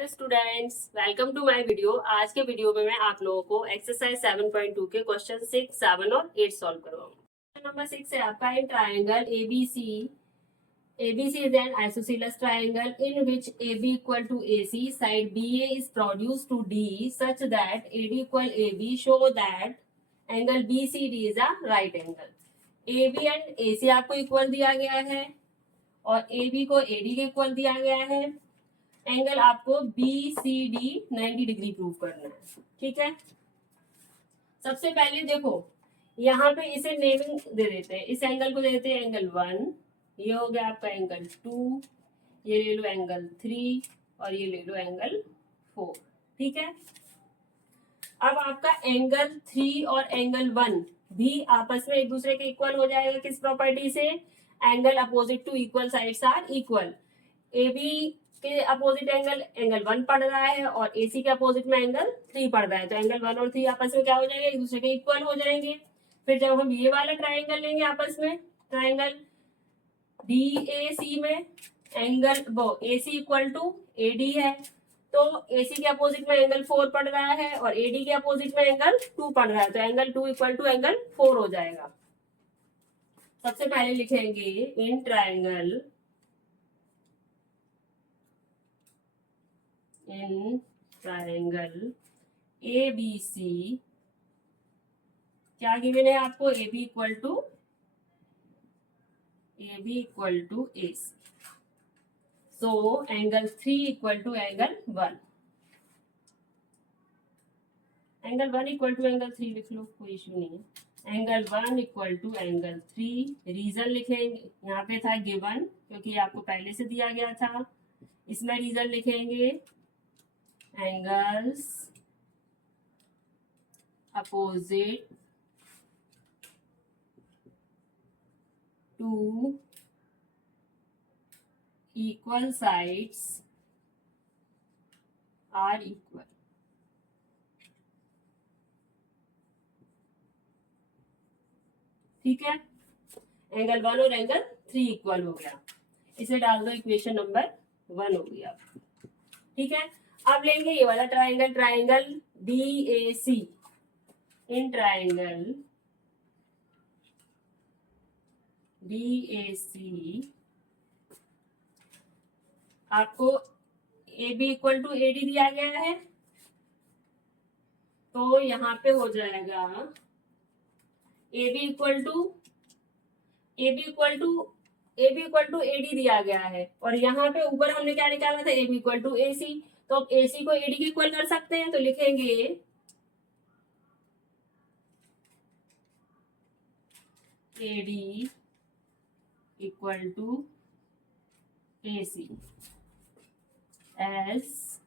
Students, welcome to my video. आज के video में मैं आप लोगों को एक्सरसाइज 7.2 के क्वेश्चन 6, 7 और 8 सॉल्व करवाऊंगा। क्वेश्चन नंबर 6 है आपका, इन triangle ABC is an isosceles triangle in which AB equal to AC, side BA is produced to D such that AD equal AB, show that angle BCD is a right angle। AB and AC आपको equal दिया गया है और AB को AD के equal दिया गया है। एंगल आपको BCD 90 डिग्री प्रूव करना है। ठीक है, सबसे पहले देखो यहाँ पे इसे नेमिंग दे देते हैं। इस एंगल को दे देते हैं एंगल 1, ये हो गया आपका एंगल 2, ये ले लो एंगल 3 और ये ले लो एंगल 4। ठीक है, अब आपका एंगल 3 और एंगल 1 भी आपस में एक दूसरे के इक्वल हो जाएगा। किस प्रॉपर्टी से? Angle opposite to equal sides are equal. AB के अपोजिट एंगल 1 पड़ रहा है और AC के अपोजिट में एंगल 3 पड़ रहा है, तो एंगल 1 और 3 आपस में क्या हो जाएंगे? एक दूसरे के इक्वल हो जाएंगे। फिर जब हम ये वाला ट्राइंगल लेंगे आपस में, ट्राइंगल DAC में angle AC equal to AD है, तो AC के अपोजिट में एंगल 4 पड़ रहा है और AD के अपोजिट में एंगल 2 पड़ रहा है, तो एंगल 2 इक्वल टू एंगल 4 हो जाएगा। सबसे पहले लिखेंगे इन ट्राइंगल ABC, क्या गिवन है आपको? AB equal to AC, so angle 3 equal to angle 1, angle 1 equal to angle 3 लिख लो, कोई इश्यू नहीं है। Angle 1 equal to angle 3, reason लिखेंगे, यहाँ पे था गिवन क्योंकि आपको पहले से दिया गया था। इसमें रीजन लिखेंगे angles opposite to equal sides are equal। ठीक है, एंगल 1 और एंगल 3 इक्वल हो गया, इसे डाल दो इक्वेशन नंबर 1 हो गया। ठीक है, अब लेंगे ये वाला triangle, triangle DAC। In triangle DAC आपको AB इक्वल टू AD दिया गया है, तो यहाँ पे हो जाएगा AB इक्वल टू AD दिया गया है और यहाँ पे ऊपर हमने क्या निकाला था? AB इक्वल टू AC, तो अब AC को AD के इक्वल कर सकते हैं, तो लिखेंगे AD equal to AC। As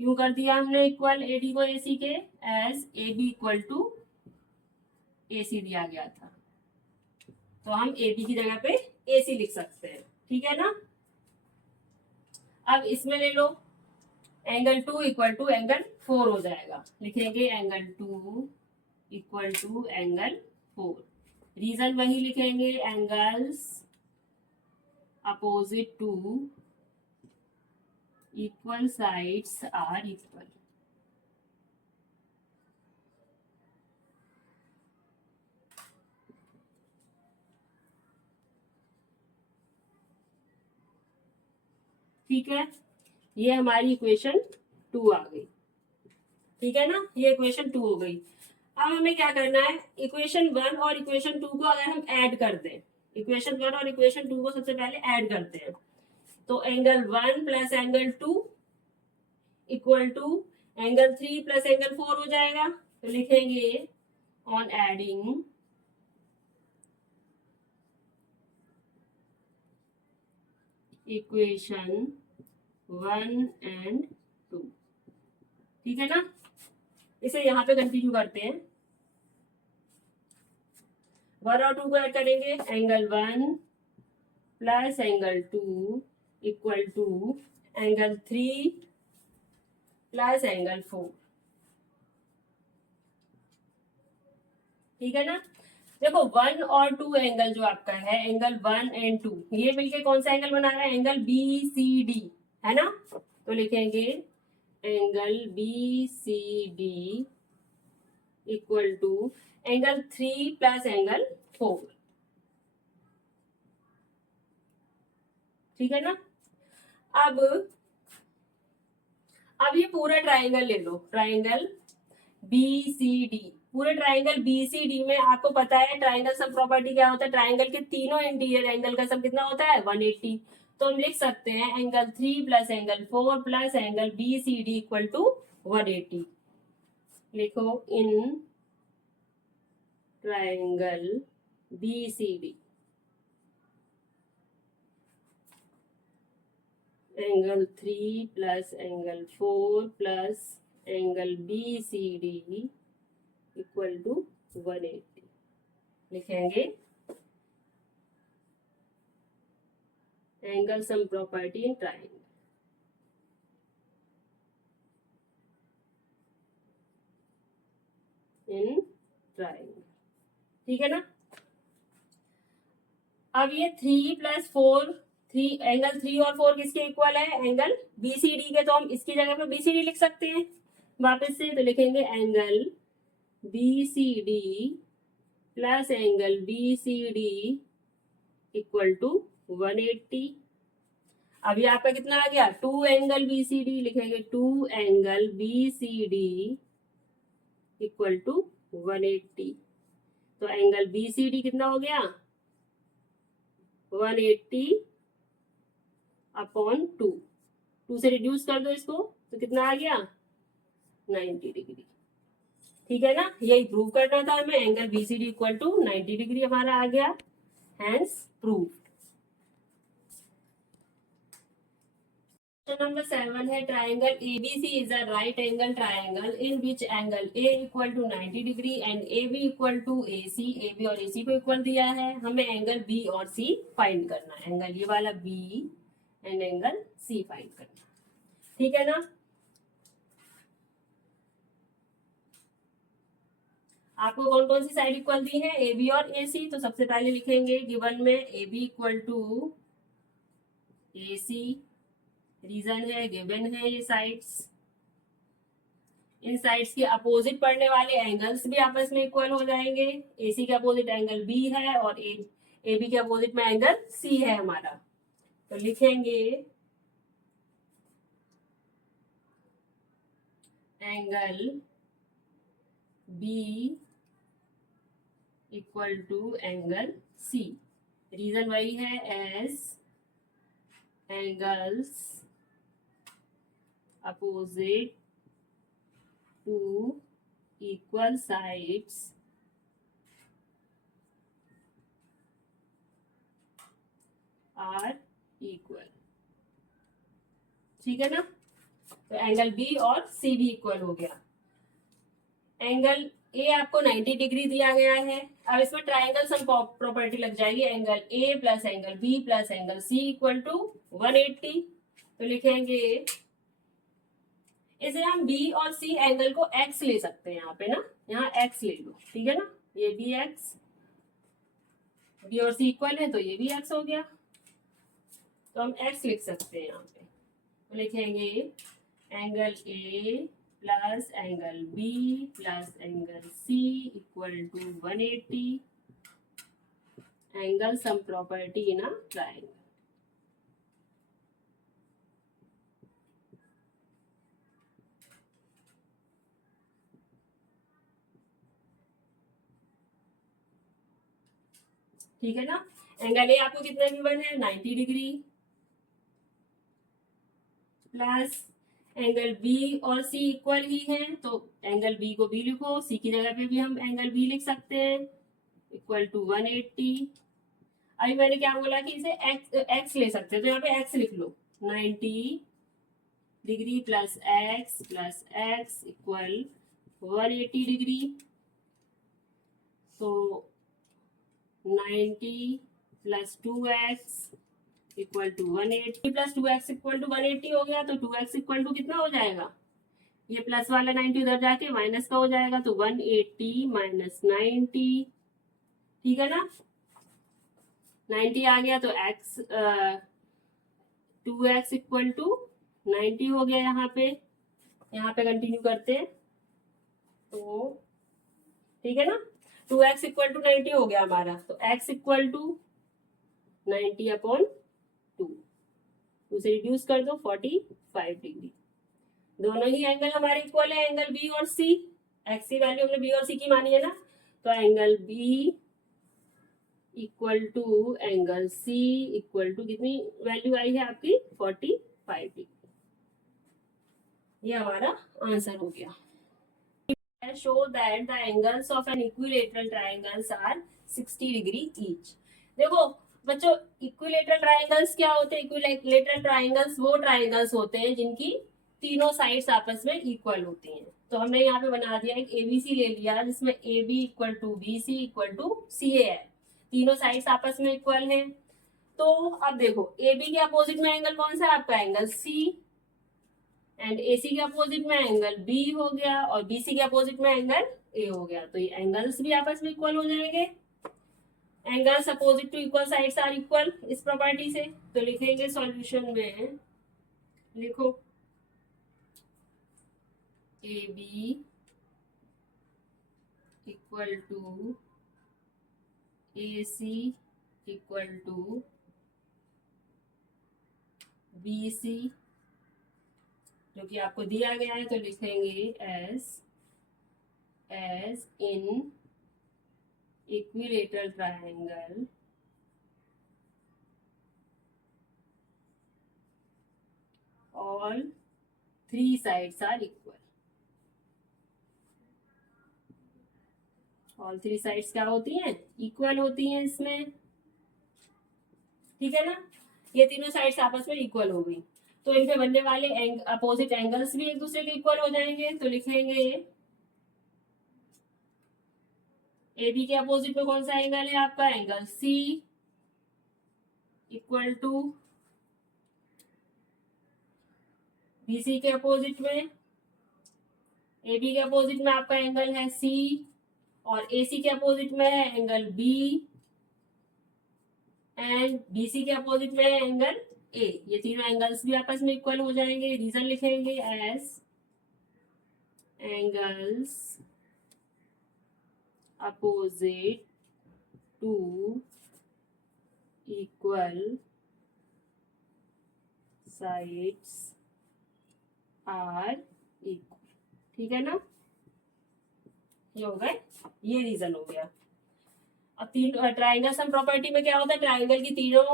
क्यों कर दिया हमने इक्वल AD को AC के? As AB equal to AC दिया गया था, तो हम AB की जगह पे AC लिख सकते हैं। ठीक है ना, अब इसमें ले लो एंगल 2 इक्वल टू एंगल 4 हो जाएगा, लिखेंगे angle 2 equal to angle 4। Reason वही लिखेंगे, angles opposite to equal sides are equal. ठीक है, ये हमारी इक्वेशन 2 आ गई। ठीक है ना, ये इक्वेशन 2 हो गई। अब हमें क्या करना है? इक्वेशन 1 और इक्वेशन 2 को अगर हम ऐड कर दें, इक्वेशन 1 और इक्वेशन 2 को सबसे पहले ऐड करते हैं, तो angle 1 plus angle 2 equal to angle 3 plus angle 4 हो जाएगा, तो लिखेंगे ऑन एडिंग इक्वेशन 1 एंड 2। ठीक है ना, इसे यहाँ पे कंटिन्यू करते हैं। 1 और 2 को ऐड करेंगे, angle 1 plus angle 2 equal to angle 3 plus angle 4। ठीक है ना, देखो 1 और 2 एंगल जो आपका है, एंगल 1 एंड 2, ये मिलके कौन सा एंगल बना रहा है? एंगल BCD, है ना, तो लिखेंगे angle B C D equal to angle 3 plus angle 4। ठीक है ना। अब ये पूरा ट्राइंगल ले लो, ट्राइंगल बी सी डी। पूरे ट्राइंगल बी सी डी में आपको पता है ट्राइंगल सम प्रॉपर्टी क्या होता है, ट्राइंगल के तीनों इंटीरियर एंगल का सम कितना होता है 180। तो हम लिख सकते हैं angle 3 plus angle 4 plus angle B C D equal to 180। लिखो in triangle B C D angle 3 plus angle 4 plus angle B C D equal to 180। लिखेंगे angle sum property in triangle. In triangle, ठीक है ना। अब ये 3 plus 4, angle 3 और 4 किसके equal है, एंगल बीसीडी के। तो हम इसकी जगह पे बीसीडी लिख सकते हैं वापस से। तो लिखेंगे angle BCD plus angle BCD equal to 180। अभी आपका कितना आ गया, 2 एंगल बीसीडी। लिखेंगे 2 एंगल बीसीडी इक्वल टू 180। तो एंगल बीसीडी कितना हो गया 180 अपॉन 2 से रिड्यूस कर दो इसको, तो कितना आ गया 90 डिग्री। ठीक है ना, यही प्रूव करना था हमें, angle BCD equal to 90 degree हमारा आ गया, हैंस प्रूव। नंबर 7 है triangle ABC is a right angle triangle in which angle A equal to 90 degree and A B equal to A C. A B और A सी को equal दिया है, हमें angle B और सी फाइंड करना है, angle ये वाला B and angle C find करना। ठीक है ना। आपको कौन कौन सी साइड इक्वल दी है, ए बी और ए सी। तो सबसे पहले लिखेंगे गिवन में A B equal to A C, reason है गिवन है ये साइड्स। इन साइड्स के अपोजिट पड़ने वाले एंगल्स भी आपस में इक्वल हो जाएंगे। एसी के अपोजिट एंगल बी है और ए बी के अपोजिट में एंगल सी है हमारा। तो लिखेंगे angle B equal to angle C, reason वही है as angles opposite to equal sides are equal. ठीक है ना। तो एंगल बी और सी भी इक्वल हो गया। एंगल ए आपको 90 डिग्री दिया गया है। अब इसमें ट्राइंगल सम प्रॉपर्टी लग जाएगी, angle A plus angle B plus angle C equal to 180। तो लिखेंगे इसे हम बी और सी एंगल को एक्स ले सकते हैं यहाँ पे ना, यहाँ एक्स ले लो। ठीक है ना, ये भी एक्स, बी और सी इक्वल है तो ये भी एक्स हो गया। तो हम एक्स लिख सकते हैं यहाँ पे। तो लिखेंगे angle A plus angle B plus angle C equal to 180 angle sum property in a triangle. ठीक है ना। एंगल ए आपको कितना गिवन है 90 डिग्री प्लस एंगल बी और सी इक्वल ही हैं, तो एंगल बी को बी लिखो, सी की जगह पे भी हम एंगल बी लिख सकते हैं इक्वल टू 180। अभी मैंने क्या बोला कि इसे एक्स ले सकते हैं, तो यहाँ पे एक्स लिख लो, 90 degree plus x equal 180 degree. तो 90 plus 2x equal to 180 plus 2x equal to 180 हो गया। तो 2x इक्वल टू कितना हो जाएगा, ये प्लस वाला 90 उधर जाके माइनस का हो जाएगा, तो 180 माइनस 90। ठीक है ना, 90 आ गया तो x 2x इक्वल टू 90 हो गया यहाँ पे। यहाँ पे कंटिन्यू करते हैं तो ठीक है ना, 2x इक्वल टू 90 हो गया हमारा, तो x इक्वल टू 90/2, उसे रिड्यूस कर दो 45 डिग्री। दोनों ही एंगल हमारे इक्वल है, एंगल बी और सी, एक्स की वैल्यू हमने बी और सी की मानी है ना, तो angle B equal to angle C equal to कितनी वैल्यू आई है आपकी 45 डिग्री। ये हमारा आंसर हो गया। Show that the angles of an equilateral triangles are 60 degree each। देखो बच्चों, इक्विलेटरल ट्राइंगल्स क्या होते हैं? इक्विलेटरल ट्राइंगल्स वो ट्राइंगल्स होते हैं जिनकी तीनों साइड्स आपस में इक्वल होती हैं। तो हमने यहाँ पे बना दिया एक एबीसी ले लिया, जिसमें A B equal to B C equal to C A है, तीनों साइड्स आपस में इक्वल हैं। तो अब देखो, ए बी के अपोजिट में एंगल कौन सा है आपका? एंगल सी, एंड AC के अपोजिट में एंगल B हो गया, और BC के अपोजिट में एंगल A हो गया। तो ये एंगल्स भी आपस में इक्वल हो जाएंगे। Angles opposite to equal sides are equal, इस प्रॉपर्टी से। तो लिखेंगे सॉल्यूशन में, लिखो AB equal to AC equal to BC, जो कि आपको दिया गया है। तो लिखेंगे as in equilateral triangle all 3 sides are equal. All 3 sides क्या होती हैं? इक्वल होती हैं इसमें, ठीक है ना। ये तीनों साइड्स आपस में इक्वल हो गई, तो इनपे बनने वाले अपोजिट एंगल्स भी एक दूसरे के इक्वल हो जाएंगे। तो लिखेंगे ए बी के अपोजिट में कौन सा एंगल है आपका? Angle C equal to BC के अपोजिट में, ए बी के अपोजिट में आपका एंगल है सी, और AC के अपोजिट में है एंगल बी, एंड BC के अपोजिट में है एंगल A। ये तीनों एंगल्स भी आपस में इक्वल हो जाएंगे। रीजन लिखेंगे as angles opposite to equal sides are equal, ठीक है ना। ये हो गए, ये रीजन हो गया। अब तीन ट्राइंगल सम प्रॉपर्टी में क्या होता है? ट्राइंगल की तीनों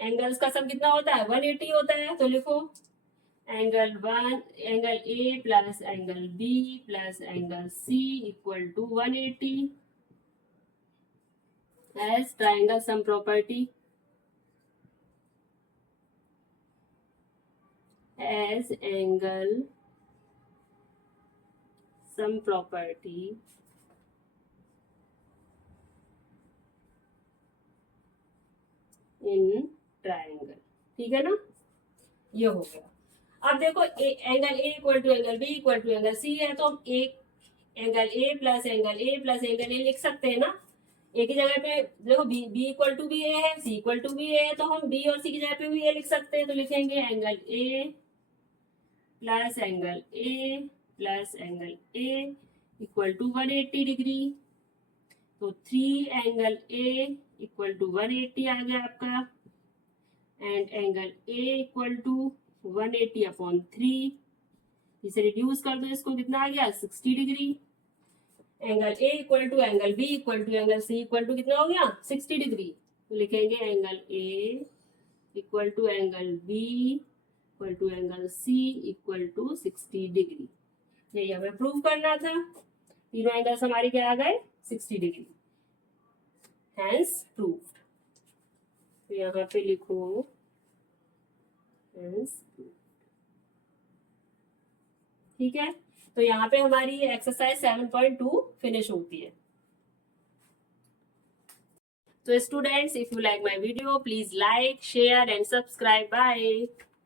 एंगल्स का सम कितना होता है? 180 होता है। तो लिखो angle A plus angle B plus angle C equal to 180 as triangle sum property, as angle sum property in triangle, ठीक है ना। ये हो गया। अब देखो angle A equal to angle B equal to angle C है, तो हम एक angle A plus angle A plus angle A लिख सकते हैं ना। A की जगह पे देखो B इक्वल टू भी A है, C इक्वल टू भी A है, तो हम B और C की जगह पे भी A लिख सकते हैं। तो लिखेंगे angle A plus angle A plus angle A equal to 180 degree. तो 3 एंगल A इक्वल टू 180 आ गया आपका, and angle A equal to 180/3, इसे रिड्यूस कर दो, इसको कितना आ गया? 60 degree. Angle A equal to angle B equal to angle C equal to कितना हो गया? 60 डिग्री। तो लिखेंगे angle A equal to angle B equal to angle C equal to 60 degree. यही हमें प्रूव करना था। तीनों एंगल्स हमारे क्या आ गए? 60 डिग्री, हैंस प्रूव्ड। तो यहाँ पे लिखो हैंस प्रूव्ड, ठीक है। तो यहाँ पे हमारी एक्सरसाइज 7.2 फिनिश होती है। So students, if you like my video, please like, share and subscribe. Bye.